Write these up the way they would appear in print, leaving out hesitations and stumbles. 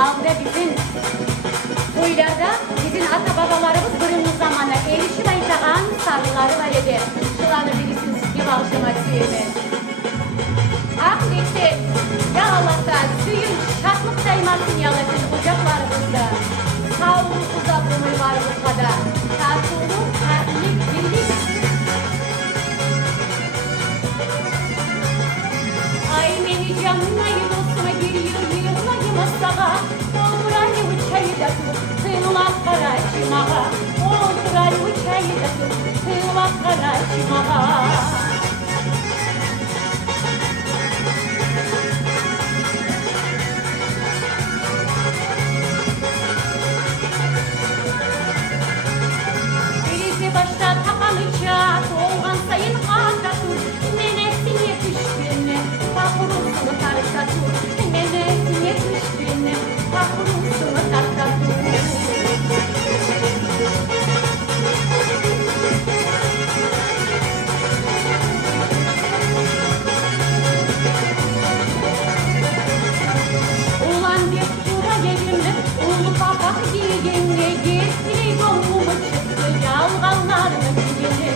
Halde bizim toylarda bizim ata babalarımız bırınlı zamanlar erişim ayıtağın sarıları var idi. Şuları birisini sizge bağışlamak istəyirəm. Ahmet'te ya Allah'tan suyun şatlık daymasın yalasın ocaklarımızda. Sağlık uzak ömür var bu kadar. Sağlık, tatlık, birlik. Ay beni canlayın olsuna giriyor yığılayım asağa. Doldurayım çayı da tut, sığılak kara çımağa. Doldurayım çayı da tut, sığılak kara çımağa. Başta takalacak olgan sayın ağda dur. Nenesin yetiştiğini tahurusunu tarta dur. Nenesin yetiştiğini tahurusunu tarta dur. Ulan bir tura yerimde ulu papak giyimde getiri golumu çıktı yalganlarını giyimde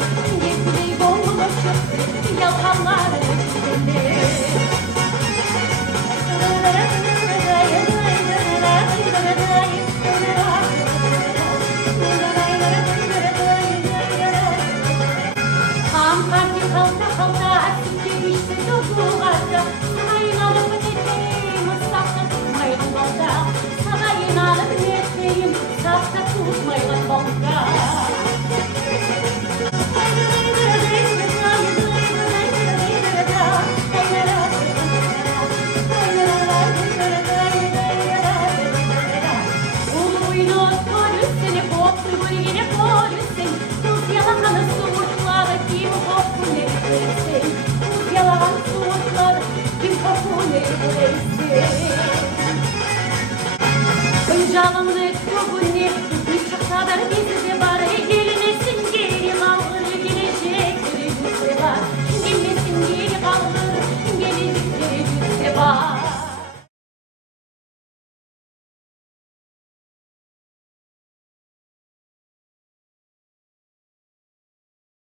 getiri golumu çıktı yalganlarını giyimde. Tam kalbi kalta kalta gelişti dokularda sayınalıp eteğim ıslakta tutmayın balda sayınalıp eteğim ıslakta tutmayın balda. Uluyunu korüseni boklu gülgeni korüseni tuz yalakanı soğukları kim koku ne göresin tuz yalakan soğukları kim koku ne göresin. Öncalımlık koku ne bir çok kadar bizi